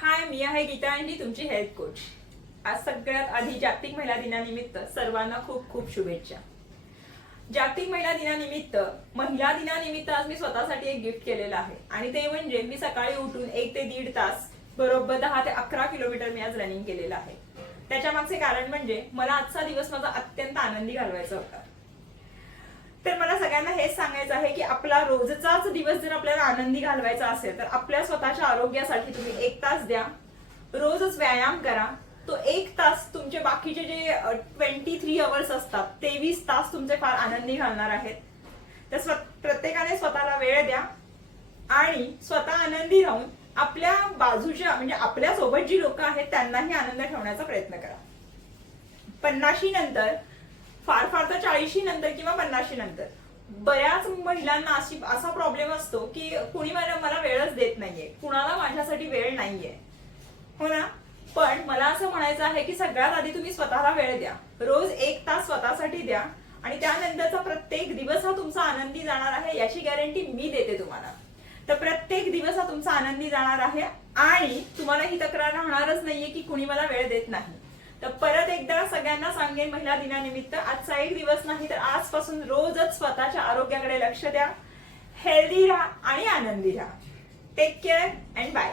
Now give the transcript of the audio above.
हाय, मी आहे गीतांजली, तुमची health coach. आज सगळ्यात आधी जागतिक महिला दिनानिमित्त सर्वांना खूप खूप शुभेच्छा. जागतिक महिला दिनानिमित्त आज मी स्वतःसाठी एक गिफ्ट केलेलं आहे आणि ते म्हणजे मी सकाळी उठून 1 ते 1.5 तास बरोबर 10 ते 11 किलोमीटर मी आज रनिंग केलेलं आहे. त्याच्या मागचे कारण म्हणजे मला आजचा दिवस माझा अत्यंत आनंदी घालवायचा होता. तर मला सगळ्यांना हेच सांगायचं आहे की आपला रोजचाच दिवस जर आपल्याला आनंदी घालवायचा असेल तर आपल्या स्वतःच्या आरोग्यासाठी तुम्ही 1 तास द्या. रोजच व्यायाम करा. तो 1 तास तुमचे बाकीचे जे 23 अवर्स असतात 23 तास तुमचे फार आनंदी घालणार आहेत. तर प्रत्येकाने स्वतःला वेळ द्या आणि स्वतः आनंदी राहून आपल्या बाजूच्या म्हणजे आपल्या सोबत जी लोक आहेत त्यांनाही आनंद ठेवण्याचा प्रयत्न करा. 50 नंतर फार तर 40 नंतर किंवा 50 नंतर बऱ्याच महिलांना असा प्रॉब्लेम असतो की कुणी मला वेळच देत नाहीये, कुणाला माझ्यासाठी वेळ नाहीये, हो ना. पण मला असं म्हणायचं आहे की सगळ्यात आधी तुम्ही स्वतःला वेळ द्या. रोज 1 तास स्वतःसाठी द्या आणि त्यानंतरचा प्रत्येक दिवस हा तुमचा आनंदी जाणार आहे याची गॅरंटी मी देते तुम्हाला. तर प्रत्येक दिवस हा तुमचा आनंदी जाणार आहे आणि तुम्हाला ही तक्रार राहणारच नाहीये की कुणी मला वेळ देत नाही. तर परत एकदा सगळ्यांना सांगेन, महिला दिनानिमित्त आजचा एक दिवस नाही तर आजपासून रोजच स्वतःच्या आरोग्याकडे लक्ष द्या. हेल्दी राहा आणि आनंदी राहा. Take care and bye.